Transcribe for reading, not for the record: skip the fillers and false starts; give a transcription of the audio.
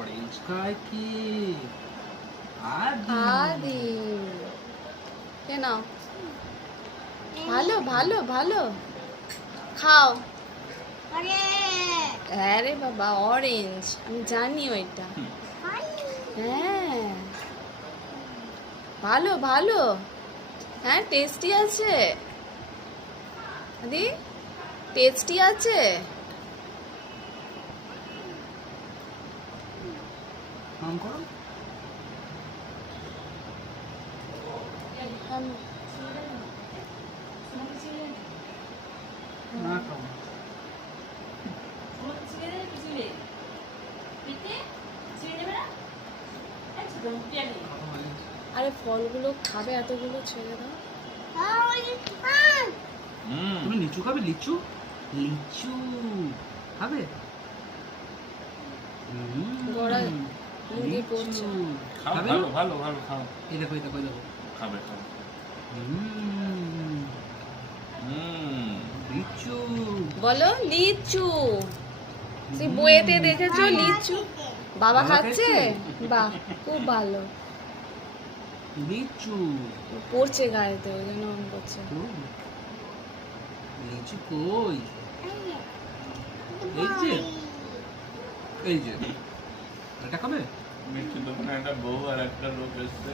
Orange খায় কি? আদি আদি কেন ভালো ভালো ভালো খাও। হ্যাঁ রে বাবা অরেঞ্জ আমি জানি ওইটা। হ্যাঁ ভালো ভালো হ্যাঁ টেস্টি আছে আদি টেস্টি আছে। নাম করো। না খাও। আরে ফলগুলো খাবে এতগুলো ছেড়ে দাও। তুমি লিচু খাবে? লিচু লিচু খাবে? গোড়া মুরগি পড়ছে। খাও খাবে? ভালো ভালো ভালো খাও এই দেখো এই দেখো এই দেখো। খাবে খাবে লিচু বলো লিচু তুই বইয়েতে দেখেছো লিচু বাবা খাচ্ছে বাহ খুব ভালো লিচু পড়ছে গায়েতে ওই জন্য অন করছে। লিচু কই? এই যে এই যে এটা খাবে? মিষ্টি দোকানে একটা বউ আর একটা লোক এসছে।